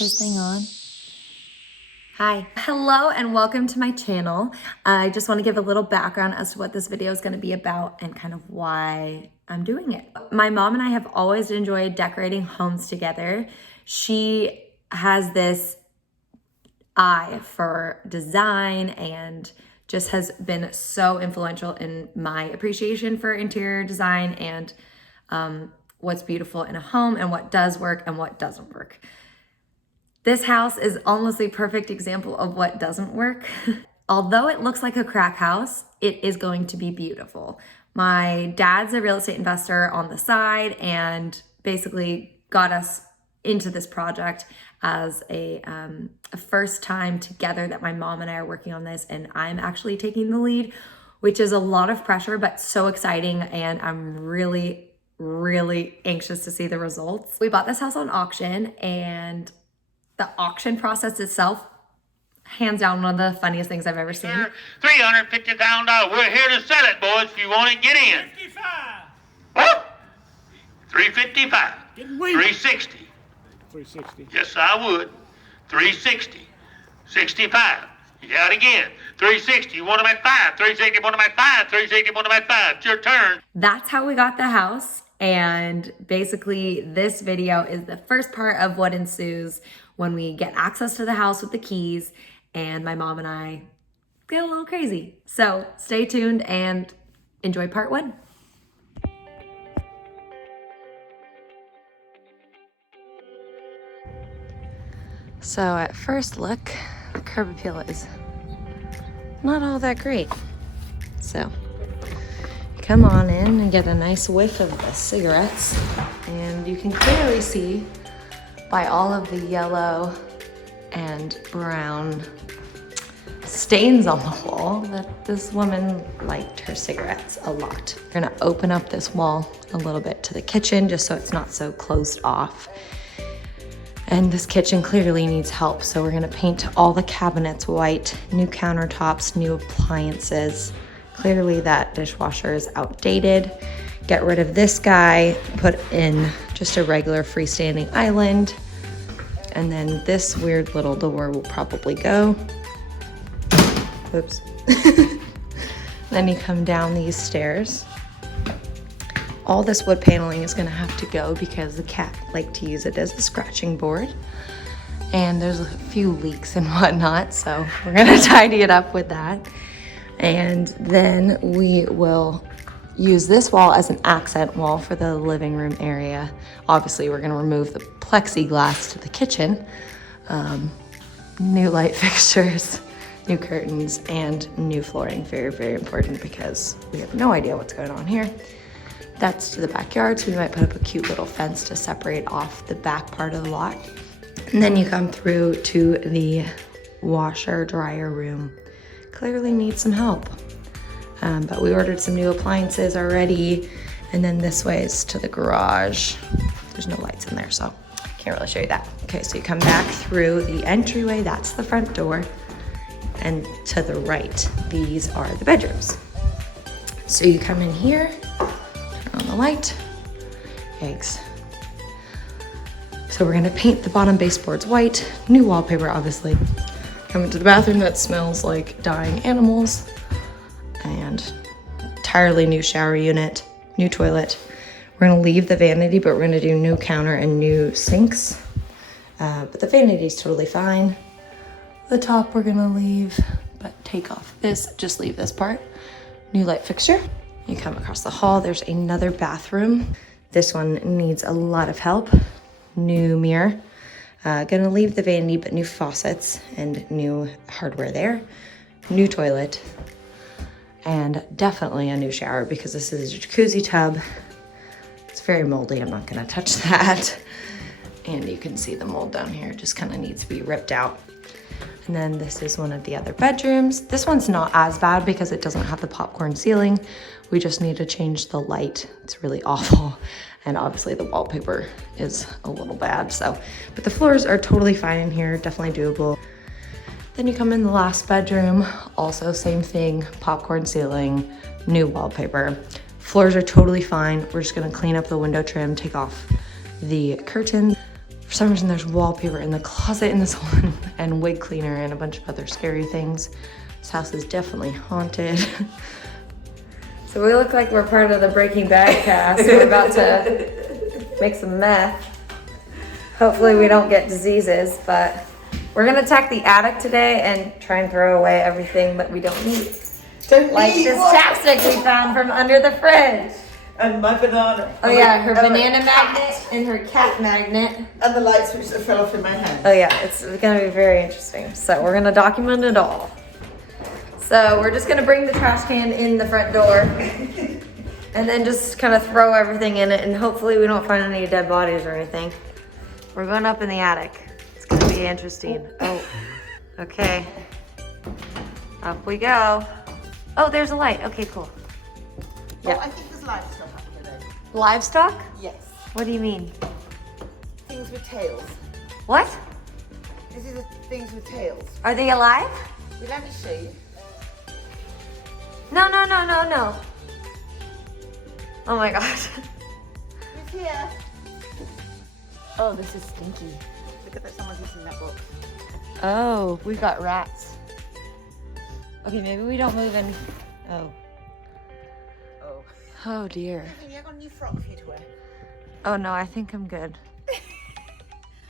this thing on? Hi. Hello and welcome to my channel. I just want to give a little background as to what this video is going to be about and kind of why I'm doing it. My mom and I have always enjoyed decorating homes together. She has this eye for design and just has been so influential in my appreciation for interior design and what's beautiful in a home and what does work and what doesn't work. This house is almost the perfect example of what doesn't work. Although it looks like a crack house, it is going to be beautiful. My dad's a real estate investor on the side and basically got us into this project as a first time together that my mom and I are working on this, and I'm actually taking the lead, which is a lot of pressure, but so exciting, and I'm really anxious to see the results. We bought this house on auction, and the auction process itself, hands down, one of the funniest things I've ever seen. $350,000. We're here to sell it, boys. If you want it, get in. 55. What? 355. 360. 360. Yes, I would. 360. 65. You got it again. 360. You want them at 5. 360. Want them at 5. 360. Want them at 5. It's your turn. That's how we got the house. And basically this video is the first part of what ensues when we get access to the house with the keys and my mom and I get a little crazy. So stay tuned and enjoy part one. So at first look, the curb appeal is not all that great. So come on in and get a nice whiff of the cigarettes, and you can clearly see by all of the yellow and brown stains on the wall that this woman liked her cigarettes a lot. We're gonna open up this wall a little bit to the kitchen just so it's not so closed off. And this kitchen clearly needs help, so we're gonna paint all the cabinets white, new countertops, new appliances. Clearly that dishwasher is outdated. Get rid of this guy, put in just a regular freestanding island. And then this weird little door will probably go. Oops. Then you come down these stairs. All this wood paneling is gonna have to go because the cat liked to use it as a scratching board. And there's a few leaks and whatnot, so we're gonna tidy it up with that. And then we will use this wall as an accent wall for the living room area. Obviously, we're gonna remove the plexiglass to the kitchen. New light fixtures, new curtains, and new flooring. Very important because we have no idea what's going on here. That's to the backyard, so we might put up a cute little fence to separate off the back part of the lot. And then you come through to the washer dryer room. Clearly needs some help. But we ordered some new appliances already. And then this way is to the garage. There's no lights in there, so can't really show you that. Okay, so you come back through the entryway, that's the front door. And to the right, these are the bedrooms. So you come in here, turn on the light, eggs. So we're gonna paint the bottom baseboards white, new wallpaper, obviously. Come into the bathroom that smells like dying animals, and entirely new shower unit, new toilet. We're gonna leave the vanity, but we're gonna do new counter and new sinks. But the vanity is totally fine. The top we're gonna leave, but take off this, just leave this part. New light fixture. You come across the hall, there's another bathroom. This one needs a lot of help. New mirror. Gonna leave the vanity, but new faucets and new hardware there. New toilet. And definitely a new shower because this is a jacuzzi tub. It's very moldy, I'm not gonna touch that. And you can see the mold down here, it just kind of needs to be ripped out. And then this is one of the other bedrooms. This one's not as bad because it doesn't have the popcorn ceiling. We just need to change the light. It's really awful. And obviously the wallpaper is a little bad, so. But the floors are totally fine in here, definitely doable. Then you come in the last bedroom, also same thing, popcorn ceiling, new wallpaper. Floors are totally fine. We're just gonna clean up the window trim, take off the curtains. For some reason, there's wallpaper in the closet in this one and wig cleaner and a bunch of other scary things. This house is definitely haunted. So we look like we're part of the Breaking Bad cast. We're about to make some meth. Hopefully we don't get diseases, but we're gonna attack the attic today and try and throw away everything that we don't need. Like this chapstick we found from under the fridge. And my banana. Oh yeah, her banana magnet and her cat magnet. And the light switch that fell off in my hand. Oh yeah, it's gonna be very interesting. So we're gonna document it all. So we're just gonna bring the trash can in the front door and then just kind of throw everything in it, and hopefully we don't find any dead bodies or anything. We're going up in the attic. It's gonna be interesting. Oh, okay. Up we go. Oh, there's a light. Okay, cool. Yeah. Oh, I think there's livestock up there. Livestock? Yes. What do you mean? Things with tails. What? These are the things with tails. Are they alive? Well, let me show you. No, no, no, no, no. Oh my gosh. Who's here? Oh, this is stinky. Look at that, someone's eating that box. Oh, we've got rats. Okay, maybe we don't move in. Oh. Oh. Oh dear. I got a new frock for you to wear. Oh no, I think I'm good.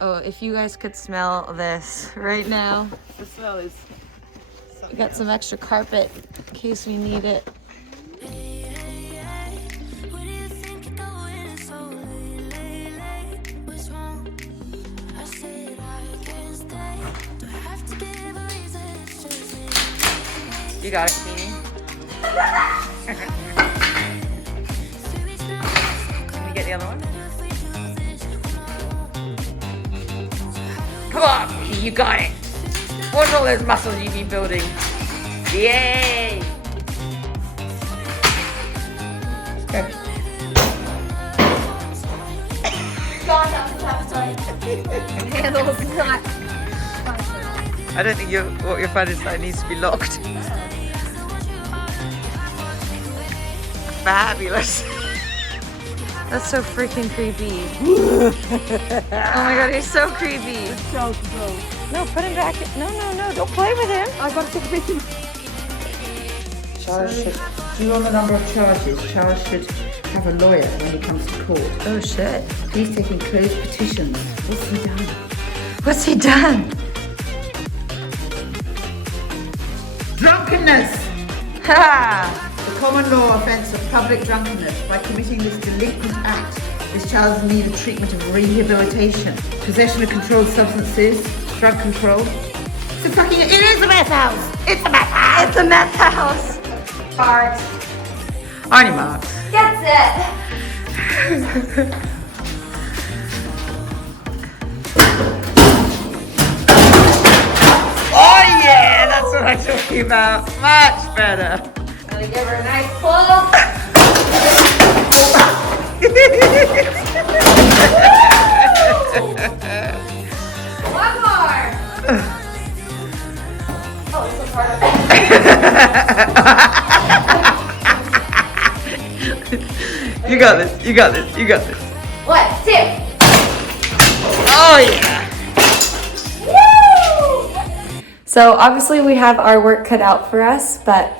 Oh, if you guys could smell this right now. The smell is... We got some extra carpet in case we need it. You got it, Keenie. Can we get the other one? Come on, you got it. What's all those muscles you've been building? Yay! Okay. God, that was satisfying. Handle's not. I don't think what you're finding is that it needs to be locked. Fabulous. That's so freaking creepy. Oh my god, he's so creepy. No, put him back. No, no, no, don't play with him. I got to take him. Charles should, do you know the number of charges? Charles should have a lawyer when he comes to court. Oh shit. He's taking closed petitions. What's he done? What's he done? Drunkenness! Ha! The common law offence of public drunkenness. By committing this delinquent act, this child is in need of treatment of rehabilitation. Possession of controlled substances, drug control. It is a meth house! It's a meth house! It's a meth house. Fart. Arnie Marks. Gets it. Oh yeah, that's what I'm talking about. Much better. Gonna give her a nice pull. One more. Oh, it's so hard. You got this, you got this, you got this. 1, 2. Oh yeah. Woo! So obviously we have our work cut out for us, but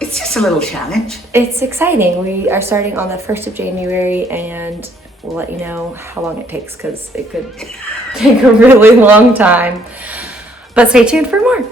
It's just a little challenge. it's exciting. We are starting on the 1st of January, and we'll let you know how long it takes because it could take a really long time. But stay tuned for more.